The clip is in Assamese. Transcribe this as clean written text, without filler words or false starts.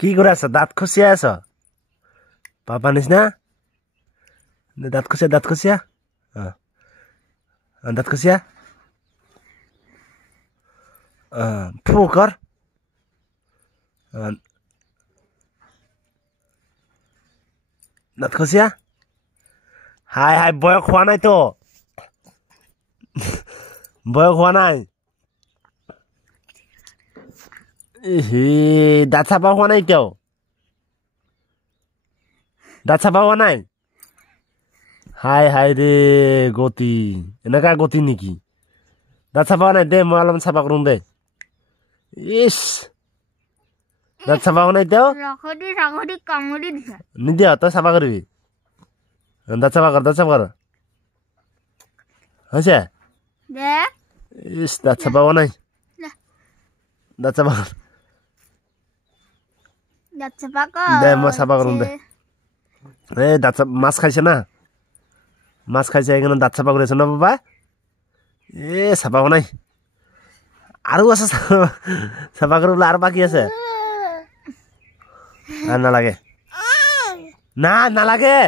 কি কৰি আছ দাঁত খচিয়াই আছ পাপা নিচিনা দাঁত খচিয়া দাঁত খচিয়া ফু কৰ দাঁত খচিয়া হাই হাই বয়স হোৱা নাই তো বয়স হোৱা নাই দাঁত চাপা হোৱা নাই এতিয়াও দাঁত চাপা হোৱা নাই হাই হাই ৰে গতি এনেকা গতি নেকি দাঁত চাপা হোৱা নাই দে মই অলপমান চাফা কৰোঁ দে ইছ দাঁত চাফা হোৱা নাই এতিয়াও নিদিয়া তই চাফা কৰিবি দাঁত চাফা কৰ হৈছে ইছ দাঁত চাফা হোৱা নাই দাঁত চাফা কৰ দে মই চাফা কৰোঁ দে এই দাঁত মাছ খাইছে না মাছ খাইছে সেইকাৰণে দাঁত চাফা কৰি আছে ন পাপা চাফা হোৱা নাই আৰু আছে চাফা কৰিবলৈ আৰু বাকী আছে নালাগে না নালাগে